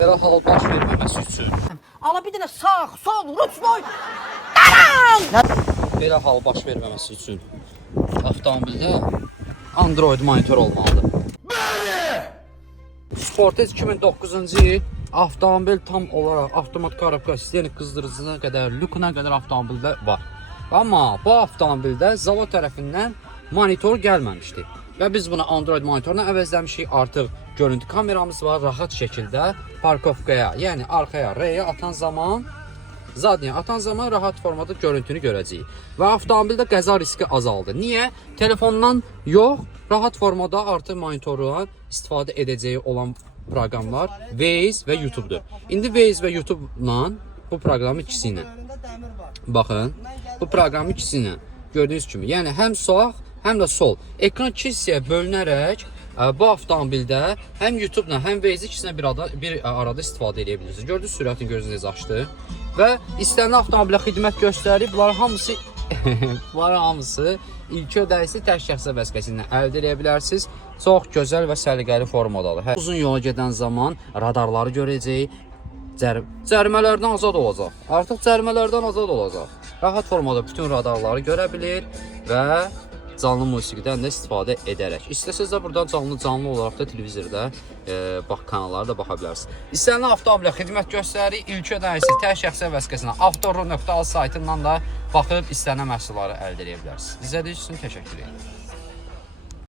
Belə hal baş verməməsi üçün. Ala bir dənə sağ, sol, ruçboy. Daran! Belə hal baş verməməsi üçün avtomobildə Android monitor olmalıdır. Sportage 2009-cu il avtomobil tam olaraq avtomat korobka sistemi qızdırıcısına qədər, lükuna qədər avtomobildə var. Amma bu avtomobildə zavod tərəfindən monitor gəlməmişdi. Və biz bunu Android monitorla əvəzləmişik. Artıq görüntü kameramız var. Rahat şəkildə parkovkaya, yəni arxaya, R-yə atan zaman, zadniyə atan zaman rahat formada görüntünü görəcəyik. Və avtomobildə qəza riski azaldı. Niyə? Telefondan yox, rahat formada artıq monitordan istifadə edəcəyi olan proqramlar Waze və YouTube-dur. İndi Waze və YouTube-la bu proqramın ikisi ilə. Baxın, bu proqramın ikisi ilə gördüyünüz kimi, yəni həm sağ, həm də sol. Ekran iki hissəyə bölünərək bu avtomobildə həm YouTube-la, həm Waze ikisinə bir arada istifadə edə bilirsiniz. Gördünüz, sürətini gözünüz açdı və istənilən avtomobilə xidmət göstərir. Bunların hamısı ilk ödəyisi tək şəxsə vəsiqəsindən əldə edə bilərsiniz. Çox gözəl və səliqəli formadadır. Uzun yola gedən zaman radarları görəcəyik. Cərimələrdən azad olacaq. Artıq cərimələrdən azad olacaq. Rahat formada bütün radarları görə bilir və canlı musiqidən də istifadə edərək. İstəsəz də buradan canlı olaraq da televizorda kanallara da baxa bilərsiniz. İstənilən avtomobilə xidmət göstərir. İlk ödəyisi tək şəxsə vəsiqəsinə avtoru.az saytından da baxıb istənilən məhsulları əldə edə bilərsiniz. İzlədiyiniz üçün təşəkkür edirəm.